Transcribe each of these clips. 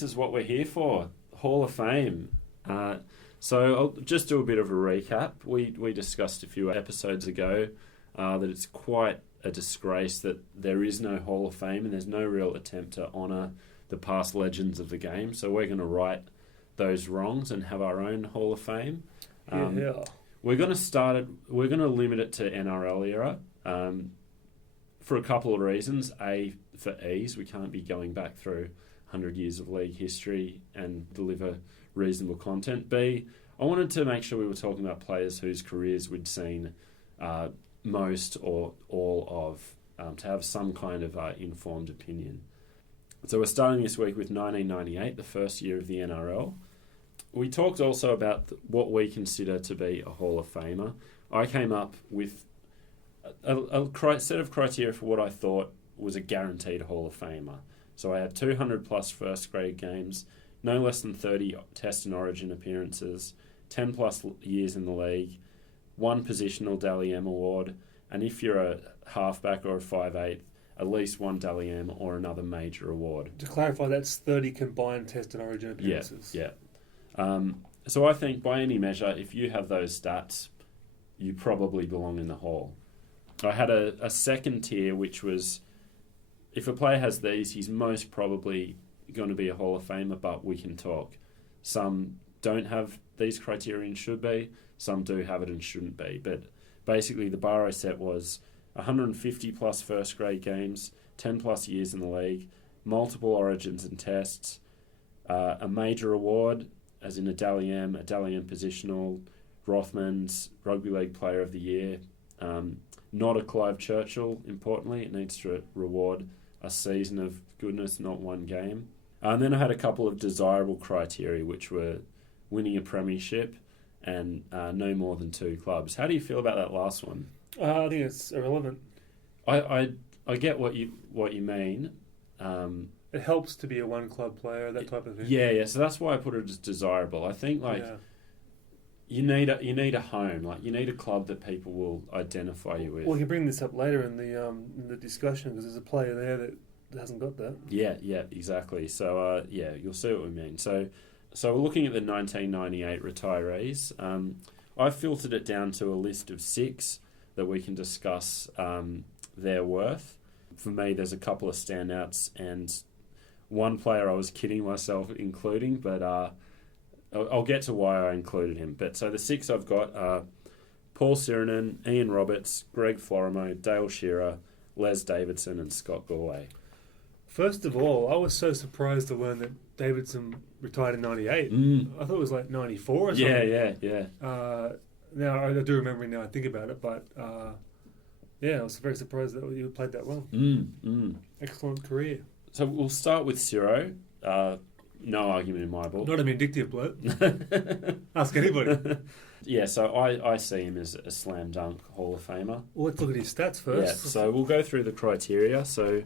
this is what we're here for, Hall of Fame. So I'll just do a bit of a recap. We discussed a few episodes ago that it's quite a disgrace that there is no Hall of Fame and there's no real attempt to honour the past legends of the game. So we're going to right those wrongs and have our own Hall of Fame. We're going to limit it to NRL era for a couple of reasons. A, for ease, we can't be going back through 100 years of league history and deliver reasonable content. B, I wanted to make sure we were talking about players whose careers we'd seen most or all of, to have some kind of informed opinion. So we're starting this week with 1998, the first year of the NRL. We talked also about what we consider to be a Hall of Famer. I came up with a set of criteria for what I thought was a guaranteed Hall of Famer. So I had 200 plus first grade games, no less than 30 Test and Origin appearances, 10 plus years in the league, one positional Dally M award, and if you're a halfback or a 5'8", at least one Dally M or another major award. To clarify, that's 30 combined Test and Origin appearances. Yeah. So I think by any measure, if you have those stats, you probably belong in the Hall. I had a second tier, which was, if a player has these, he's most probably going to be a Hall of Famer, but we can talk. Some don't have these criteria and should be. Some do have it and shouldn't be. But basically the bar I set was 150 plus first grade games, 10 plus years in the league, multiple origins and tests, a major award, as in a Dally M positional, Rothman's Rugby League Player of the Year, not a Clive Churchill, importantly. It needs to reward a season of goodness, not one game. And then I had a couple of desirable criteria, which were winning a premiership and no more than 2 clubs. How do you feel about that last one? I think it's irrelevant. I get what you mean. It helps to be a one-club player, that type of thing. Yeah. So that's why I put it as desirable. I think you need a home. Like, you need a club that people will identify you with. Well, you can bring this up later in the discussion, because there's a player there that hasn't got that. Yeah, exactly. So you'll see what we mean. So we're looking at the 1998 retirees. I filtered it down to a list of 6 that we can discuss their worth. For me, there's a couple of standouts and one player I was kidding myself including, but I'll get to why I included him. But so the 6 I've got are Paul Sironen, Ian Roberts, Greg Florimo, Dale Shearer, Les Davidson and Scott Gourley. First of all, I was so surprised to learn that Davidson retired in 98. I thought it was like 94 or something. Yeah. Now, I do remember now I think about it, but I was very surprised that you played that well. Excellent career. So we'll start with Ciro. No argument in my book. Not an vindictive bloke. Ask anybody. Yeah, so I see him as a slam dunk Hall of Famer. Well, let's look at his stats first. Yeah, so we'll go through the criteria. So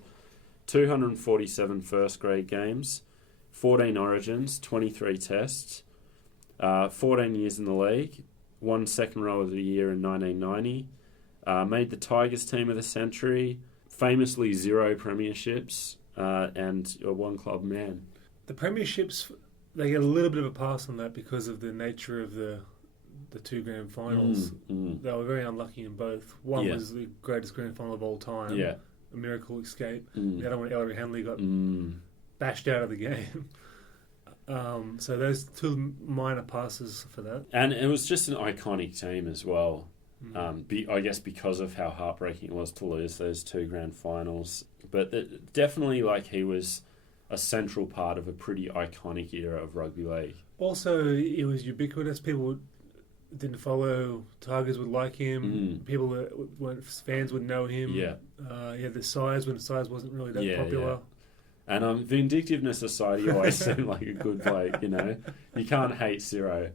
247 first grade games, 14 origins, 23 tests, 14 years in the league, won second row of the year in 1990, made the Tigers team of the century, famously 0 premierships, and a one-club man. The premierships, they get a little bit of a pass on that because of the nature of the 2 grand finals. They were very unlucky in both. One was the greatest grand final of all time. Yeah. A miracle escape. The other one, Ellery Hanley, got bashed out of the game. So those 2 minor passes for that. And it was just an iconic team as well. I guess because of how heartbreaking it was to lose those 2 grand finals. But definitely, he was a central part of a pretty iconic era of rugby league. Also, it was ubiquitous. People didn't follow Tigers would like him. People that weren't fans would know him. Yeah. He had the size when the size wasn't really that popular. Yeah. And Vindictiveness aside, he always seemed like a good bloke, You can't hate Ciro.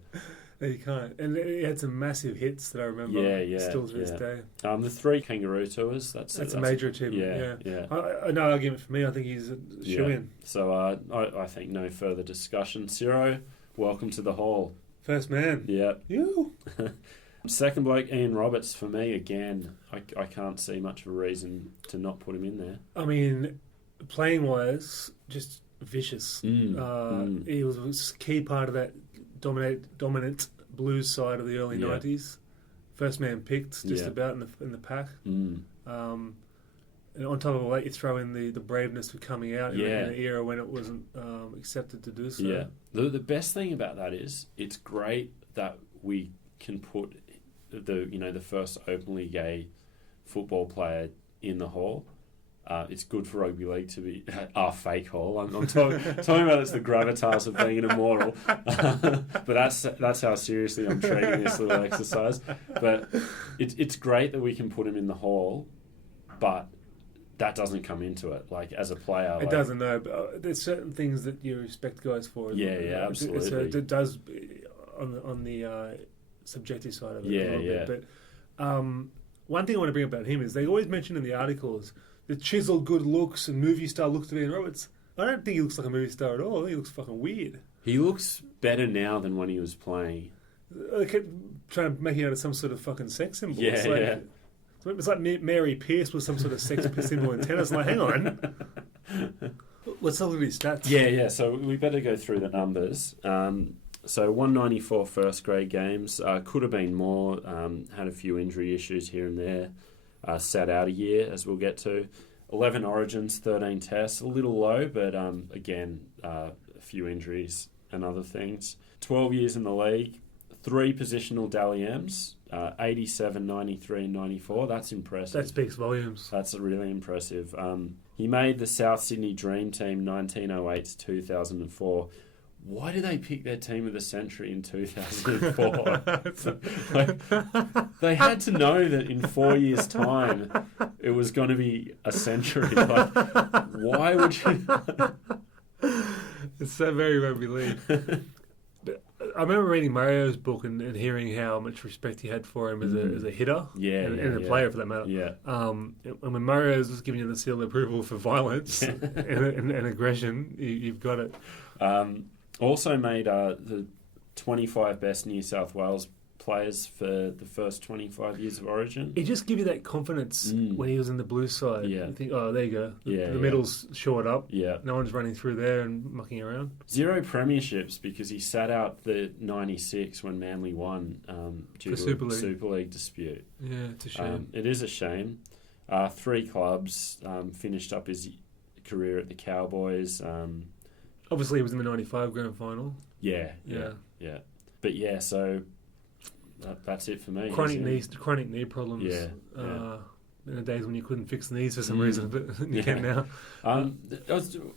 No, you can't. And he had some massive hits that I remember still to this day. The 3 Kangaroo Tours, that's a major achievement. Yeah. No argument for me. I think he's a shoe-in. So I think no further discussion. Ciro, welcome to the Hall. First man. Yeah. You. Second bloke, Ian Roberts, for me, again. I can't see much of a reason to not put him in there. I mean, playing-wise, just vicious. He was a key part of that dominant Blues side of the early 90s. First man picked, just about in the pack. And on top of all that, you throw in the braveness of coming out in an era when it wasn't accepted to do so. Yeah. The best thing about that is it's great that we can put the first openly gay football player in the hall. It's good for rugby league to be our fake hall. I'm talking about it's the gravitas of being an immortal, but that's how seriously I'm treating this little exercise. But it's great that we can put him in the hall, but that doesn't come into it. Like as a player, it doesn't. No, but there's certain things that you respect guys for. Yeah, absolutely. So it does on the subjective side of it. A little bit. But one thing I want to bring up about him is they always mention in the articles the chiseled good looks and movie star looks to Ian Roberts. I don't think he looks like a movie star at all. I think he looks fucking weird. He looks better now than when he was playing. They kept trying to make him out of some sort of fucking sex symbol. It's like Mary Pierce was some sort of sex symbol in tennis. I'm like, hang on. Let's look at his stats. Yeah. So we better go through the numbers. So 194 first grade games. Could have been more. Had a few injury issues here and there. Sat out a year, as we'll get to. 11 origins, 13 tests. A little low, but again, a few injuries and other things. 12 years in the league. 3 positional Dally M's. 87, 93 and 94. That's impressive. That speaks volumes. That's really impressive. He made the South Sydney Dream Team 1908 to 2004. Why did they pick their team of the century in 2004? They had to know that in 4 years' time it was going to be a century. Like, why would you? It's so very rugby league. I remember reading Mario's book and hearing how much respect he had for him as a hitter and a player for that matter. Yeah. And when Mario's was giving you the seal of approval for violence and aggression, you've got it. Also made the 25 best New South Wales players for the first 25 years of Origin. It just gives you that confidence when he was in the Blues side. Yeah. You think, oh, there you go. The middle's shored up. Yeah. No one's running through there and mucking around. 0 premierships because he sat out the 96 when Manly won due to a Super League dispute. Yeah, it's a shame. It is a shame. 3 clubs, finished up his career at the Cowboys. Obviously, he was in the 95 grand final. Yeah. But so that's it for me. Chronic knee problems. Yeah. In the days when you couldn't fix knees for some reason, but you can now.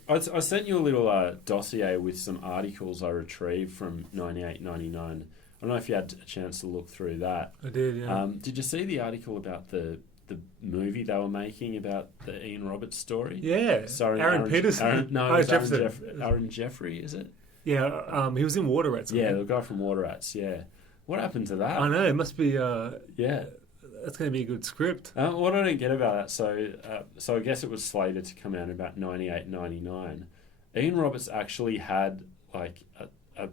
I sent you a little dossier with some articles I retrieved from 98, 99. I don't know if you had a chance to look through that. I did, yeah. Did you see the article about the movie they were making about the Ian Roberts story? Yeah. Aaron Peterson. Aaron Jeffrey, is it? Yeah, he was in Water Rats. Yeah, the guy from Water Rats, yeah. What happened to that? I know, it must be... That's going to be a good script. What I don't get about that, so I guess it was slated to come out about 98, 99. Ian Roberts actually had like a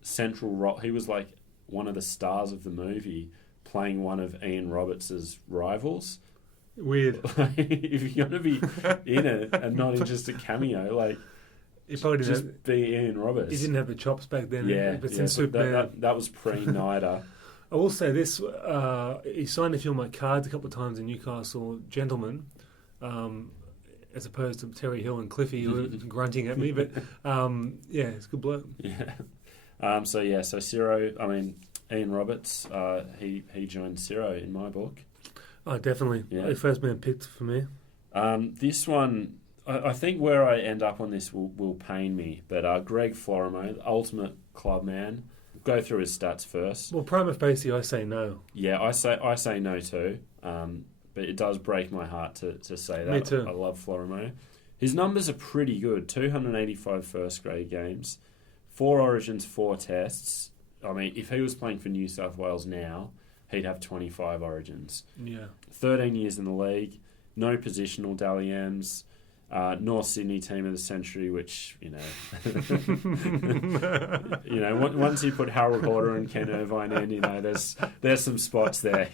central role. He was like one of the stars of the movie, playing one of Ian Roberts' rivals. Weird. If you're going to be in it and not in just a cameo, like, just be Ian Roberts. He didn't have the chops back then. That was pre-Nida. I will say this, he signed a few of my cards a couple of times in Newcastle, Gentlemen, as opposed to Terry Hill and Cliffy who were grunting at me, but it's a good bloke. Yeah. So Ciro, Ian Roberts, he joined Ciro in my book. Oh, definitely. Yeah. The first man picked for me. This one, I think where I end up on this will pain me, but Greg Florimo, the ultimate club man. Go through his stats first. Well, prima facie, I say no. Yeah, I say no too. But it does break my heart to say that. Me too. I love Florimo. His numbers are pretty good. 285 first grade games, 4 origins, 4 tests. If he was playing for New South Wales now, he'd have 25 origins. Yeah. 13 years in the league, no positional Dally M's. North Sydney team of the century, which, once you put Harold Horder and Ken Irvine in, there's some spots there.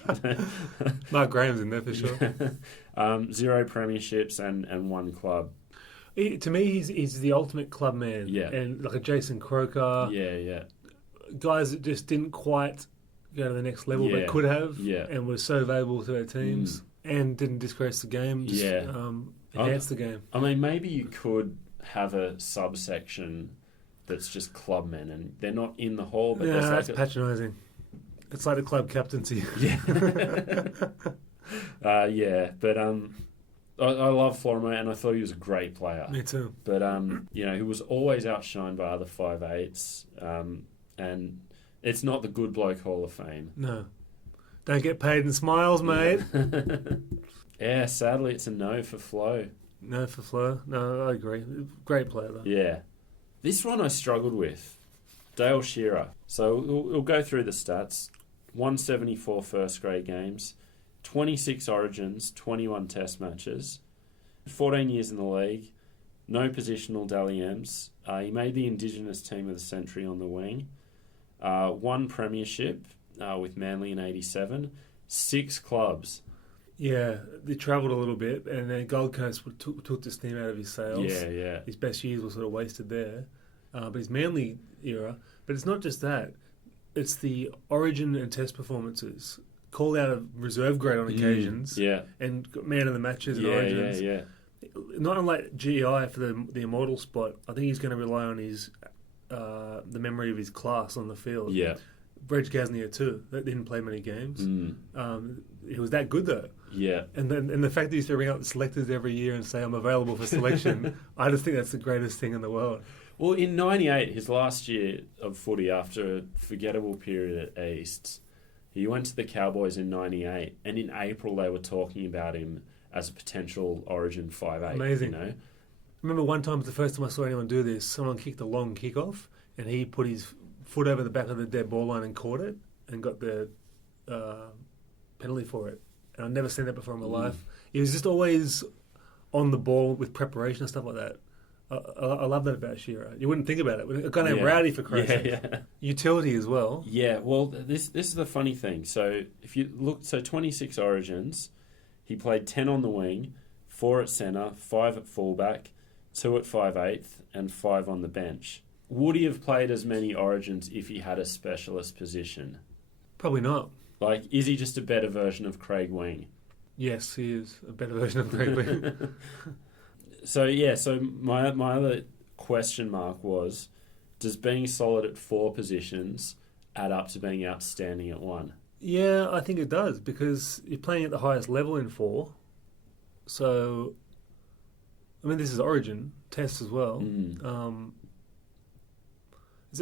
Mark Graham's in there for sure. 0 premierships and 1 club. To me, he's the ultimate club man. Yeah. And like a Jason Croker. Yeah. Guys that just didn't quite go to the next level, but could have. Yeah. And were so valuable to their teams and didn't disgrace the game. Just, enhance the game. I mean, maybe you could have a subsection that's just clubmen and they're not in the hall. But That's patronising. It's like the club captaincy. Yeah. But I love Florimo and I thought he was a great player. Me too. But he was always outshined by other 5'8s, and it's not the good bloke Hall of Fame. No, don't get paid in smiles, mate. Yeah, sadly it's a no for Flo. No for Flo. No, I agree. Great player though. Yeah, this one I struggled with. Dale Shearer. So we'll go through the stats. 174 first grade games, 26 origins, 21 test matches, 14 years in the league, no positional Dally M's. He made the Indigenous team of the century on the wing. One premiership with Manly in 87, 6 clubs. Yeah, they travelled a little bit, and then Gold Coast took the steam out of his sails. Yeah. His best years were sort of wasted there. But his Manly era, but it's not just that. It's the origin and test performances. Called out of reserve grade on occasions. And man of the matches and origins. Yeah. Not unlike GI for the immortal spot. I think he's going to rely on his the memory of his class on the field. Yeah. Reg Gasnier too. That didn't play many games. He was that good though. Yeah. And the fact that he used to ring out the selectors every year and say I'm available for selection, I just think that's the greatest thing in the world. Well, in 98, his last year of footy after a forgettable period at East, he went to the Cowboys in 98, and in April they were talking about him as a potential Origin 5'8". Amazing. You know? I remember one time, the first time I saw anyone do this, someone kicked a long kickoff, and he put his foot over the back of the dead ball line and caught it, and got the penalty for it. And I've never seen that before in my life. He was just always on the ball with preparation and stuff like that. I love that about Shearer. You wouldn't think about it. A guy named Rowdy, for Christ's sake. Yeah. Utility as well. Yeah, well, this is the funny thing. So if you look, 26 origins, he played 10 on the wing, 4 at centre, 5 at fullback, 2 at 5'8", and 5 on the bench. Would he have played as many origins if he had a specialist position? Probably not. Like, is he just a better version of Craig Wing? Yes, he is a better version of Craig Wing. So my other question mark was, does being solid at 4 positions add up to being outstanding at 1? Yeah, I think it does, because you're playing at the highest level in 4. So, I mean, this is Origin, Test as well. The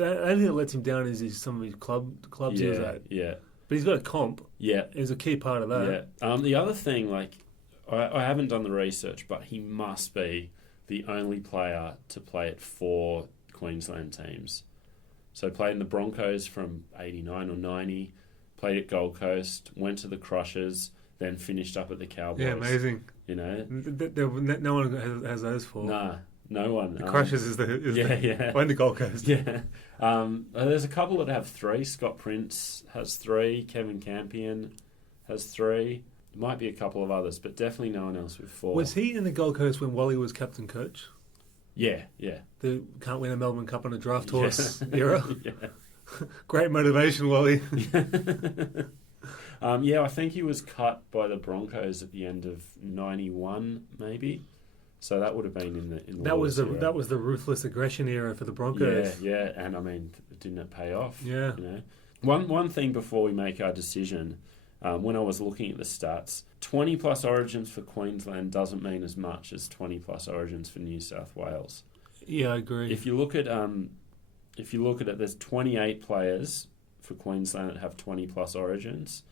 only thing that lets him down is some of his clubs he was at. Yeah. But he's got a comp. Yeah. He's a key part of that. Yeah. The other thing, I haven't done the research, but he must be the only player to play at 4 Queensland teams. So played in the Broncos from 89 or 90, played at Gold Coast, went to the Crushers, then finished up at the Cowboys. Yeah, amazing. You know? No one has those 4. Nah, no one. The Crushers is the the Gold Coast. Yeah. There's a couple that have 3. Scott Prince has 3. Kevin Campion has 3. Might be a couple of others, but definitely no one else with 4. Was he in the Gold Coast when Wally was captain coach? Yeah. The can't win a Melbourne Cup on a draft horse era? Yeah. Great motivation, Wally. I think he was cut by the Broncos at the end of 91, maybe. So that would have been in the that was the ruthless aggression era for the Broncos. Yeah, and I mean, didn't it pay off? Yeah. You know? One thing before we make our decision, when I was looking at the stats, 20 plus origins for Queensland doesn't mean as much as 20 plus origins for New South Wales. Yeah, I agree. If you look at it, there's 28 players for Queensland that have 20 plus origins,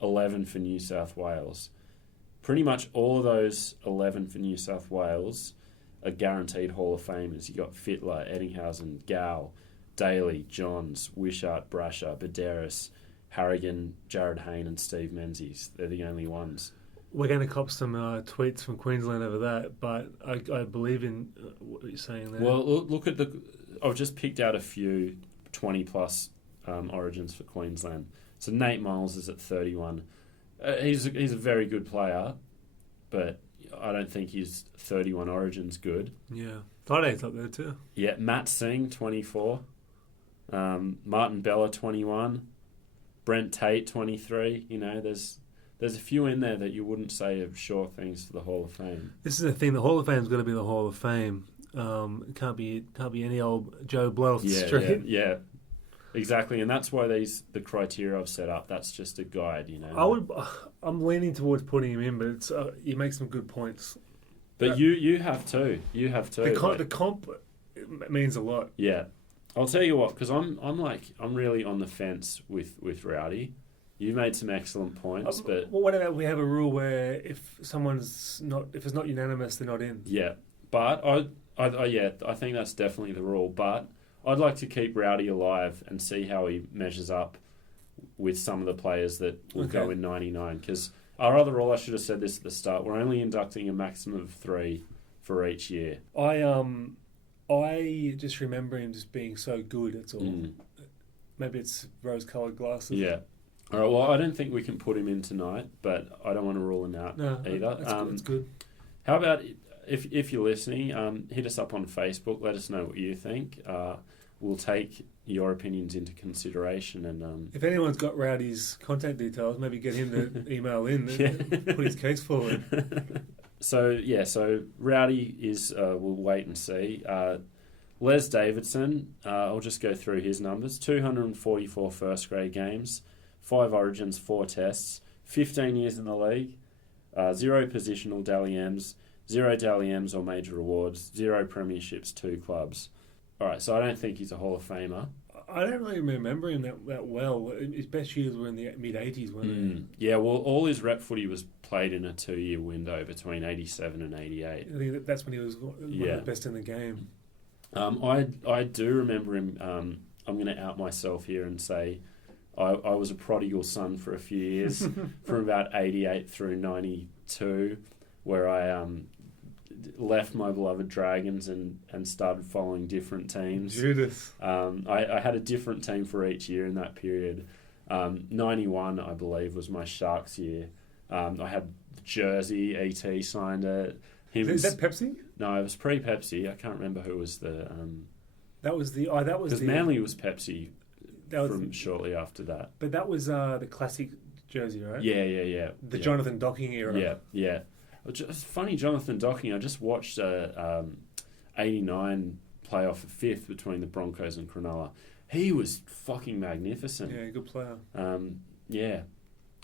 11 for New South Wales. Pretty much all of those 11 for New South Wales are guaranteed Hall of Famers. You got Fittler, Eddinghausen, Gow, Daly, Johns, Wishart, Brasher, Badderas, Harrigan, Jared Hayne and Steve Menzies. They're the only ones. We're going to cop some tweets from Queensland over that, but I believe in what you're saying there. Well, look at I've just picked out a few 20-plus origins for Queensland. So Nate Miles is at 31. He's a very good player, but I don't think his 31 Origin's good. Yeah. Friday's up there too. Yeah, Matt Singh, 24. Martin Bella, 21. Brent Tate, 23. You know, there's a few in there that you wouldn't say are sure things for the Hall of Fame. This is the thing. The Hall of Fame's got to be the Hall of Fame. It can't be any old Joe Blow off the street. Yeah, exactly. And that's why the criteria I've set up. That's just a guide, you know. I'm leaning towards putting him in, but it's you make some good points. But you have to. You have to. The comp means a lot. Yeah, I'll tell you what, because I'm really on the fence with Rowdy. You made some excellent points, but what about we have a rule where if it's not unanimous, they're not in. Yeah, but I think that's definitely the rule. But I'd like to keep Rowdy alive and see how he measures up with some of the players that will go in 99. Because our other rule, I should have said this at the start, we're only inducting a maximum of 3 for each year. I just remember him just being so good. That's all. Maybe it's rose-coloured glasses. Yeah. All right. Well, I don't think we can put him in tonight, but I don't want to rule him out either. That's good. How about if you're listening, hit us up on Facebook. Let us know what you think. We'll take your opinions into consideration. And if anyone's got Rowdy's contact details, maybe get him to email in and put his case forward. So Rowdy is, we'll wait and see. Les Davidson, I'll just go through his numbers. 244 first grade games, 5 Origins, 4 tests, 15 years in the league, 0 positional Dally M's, 0 Dally M's or major awards, 0 premierships, 2 clubs. All right, so I don't think he's a Hall of Famer. I don't really remember him that well. His best years were in the mid-80s, weren't they? Yeah, well, all his rep footy was played in a 2-year window between 87 and 88. I think that's when he was one of the best in the game. I do remember him. I'm going to out myself here and say I was a prodigal son for a few years, from about 88 through 92, where I left my beloved Dragons and started following different teams. Judas. I had a different team for each year in that period. 91, I believe, was my Sharks year. I had the jersey, ET signed it. Is that Pepsi? No, it was pre-Pepsi. I can't remember who was the... that was the... Because Manly was Pepsi shortly after that. But that was the classic jersey, right? Yeah. The Jonathan Docking era. Yeah. It's funny, Jonathan Docking, I just watched 89 playoff of 5th between the Broncos and Cronulla. He was fucking magnificent. Yeah, good player. Yeah.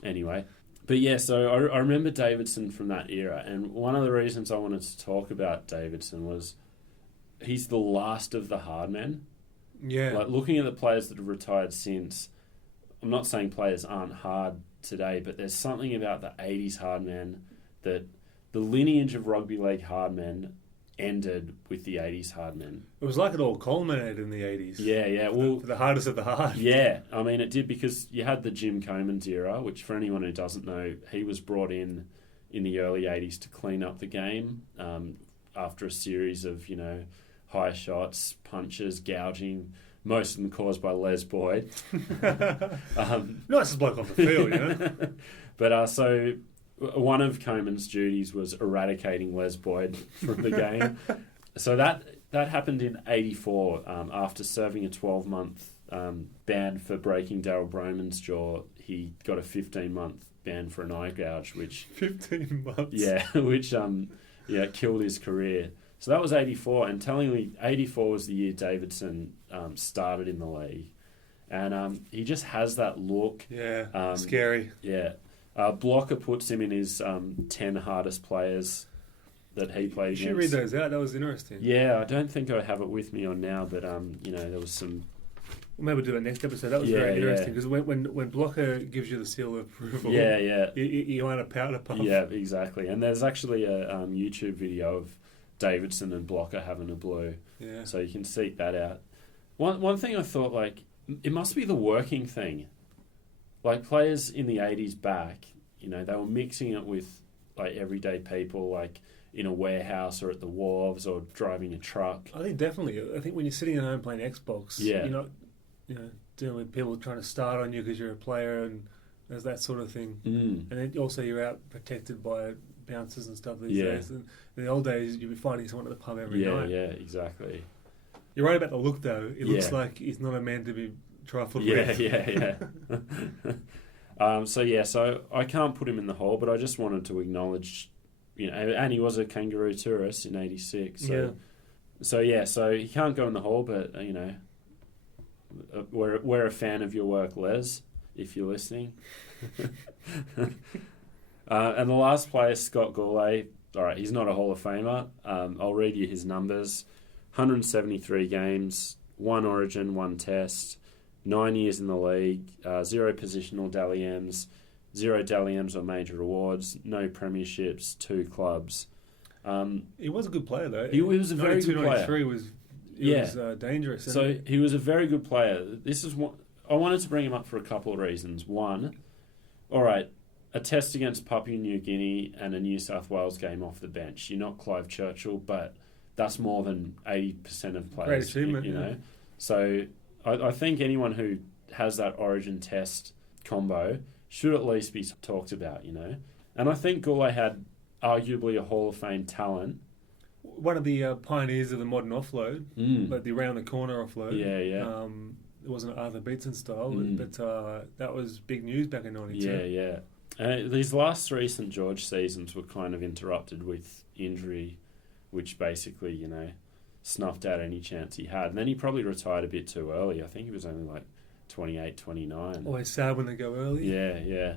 Anyway. But yeah, so I remember Davidson from that era, and one of the reasons I wanted to talk about Davidson was he's the last of the hard men. Yeah. Like, looking at the players that have retired since, I'm not saying players aren't hard today, but there's something about the 80s hard men that the lineage of rugby league hard men ended with the 80s hard men. It was like it all culminated in the 80s. Yeah. Well, the hardest of the hard. Yeah, I mean, it did, because you had the Jim Comans era, which, for anyone who doesn't know, he was brought in the early 80s to clean up the game after a series of, high shots, punches, gouging, most of them caused by Les Boyd. Nicest bloke off the field, But so one of Coman's duties was eradicating Les Boyd from the game. So that happened in 84 after serving a 12-month ban for breaking Darryl Broman's jaw. He got a 15-month ban for an eye gouge, which 15 months. Yeah, which killed his career. So that was 84, and tellingly, 84 was the year Davidson started in the league, and he just has that look. Yeah, scary. Yeah. Blocker puts him in his 10 hardest players that he played against. You should read those out. That was interesting. Yeah, I don't think I have it with me on now, but there was some. We'll maybe do that next episode. That was very interesting, because when Blocker gives you the seal of approval, you want a powder puff. Yeah, exactly. And there's actually a YouTube video of Davidson and Blocker having a blue. Yeah. So you can seek that out. One thing I thought, it must be the working thing. Like, players in the 80s back, they were mixing it with, everyday people, in a warehouse or at the wharves or driving a truck. I think definitely. I think when you're sitting at home playing Xbox, you're not, dealing with people trying to start on you because you're a player, and there's that sort of thing. And then also you're out protected by bouncers and stuff these days. And in the old days, you'd be finding someone at the pub every night. Yeah, exactly. You're right about the look, though. It looks like he's not a man to be trifled with. Yeah. So I can't put him in the hole, but I just wanted to acknowledge, and he was a kangaroo tourist in '86. So he can't go in the hole, but we're a fan of your work, Les, if you're listening. And the last player, Scott Gourley. All right, he's not a Hall of Famer. I'll read you his numbers: 173 games, 1 Origin, 1 Test, 9 years in the league, 0 positional Dally M's, 0 Dally M's or major awards, no premierships, 2 clubs. He was a good player, though. He was a very good player. 92-93 was dangerous. So he was a very good player. This is what I wanted to bring him up for a couple of reasons. One, all right, a Test against Papua New Guinea and a New South Wales game off the bench. You're not Clive Churchill, but that's more than 80% of players. Great achievement, So I think anyone who has that Origin Test combo should at least be talked about, And I think Gourley had arguably a Hall of Fame talent. One of the pioneers of the modern offload, but the round the corner offload. It wasn't Arthur Beetson style, but that was big news back in '92. These last 3 St George seasons were kind of interrupted with injury, which basically, snuffed out any chance he had. And then he probably retired a bit too early. I think he was only like 28, 29. Always sad when they go early. Yeah.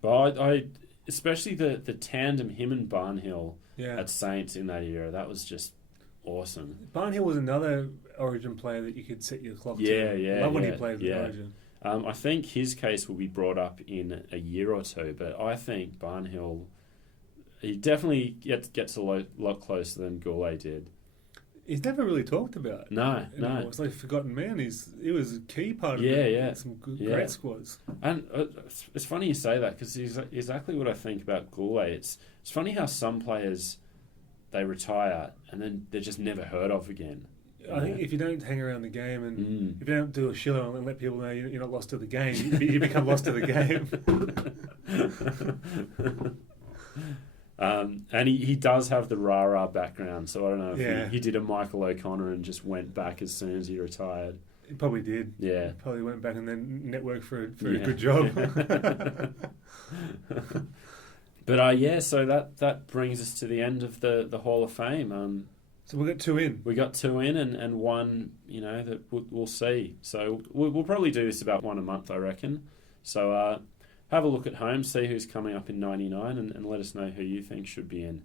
But I especially the tandem, him and Barnhill at Saints in that era, that was just awesome. Barnhill was another Origin player that you could set your clock to. I love when he played with Origin. I think his case will be brought up in a year or two, but I think Barnhill, he definitely gets a lot closer than Gourley did. He's never really talked about. No. It's like a forgotten man. He was a key part of some great squads. And it's funny you say that, because he's exactly what I think about Gourley. It's funny how some players, they retire and then they're just never heard of again. I think if you don't hang around the game and if you don't do a Shearer and let people know you're not lost to the game, you become lost to the game. And he does have the rah-rah background, so I don't know if he did a Michael O'Connor and just went back as soon as he retired. He probably did. Yeah. Probably went back and then networked for a good job. But so that brings us to the end of the Hall of Fame. So we got 2 in. We got 2 in, and one, that we'll see. So we'll probably do this about 1 a month, I reckon. So have a look at home, see who's coming up in '99, and let us know who you think should be in.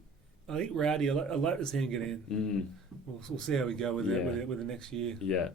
I think Rowdy, I'd like to see him get in. We'll see how we go with it with the next year. Yeah.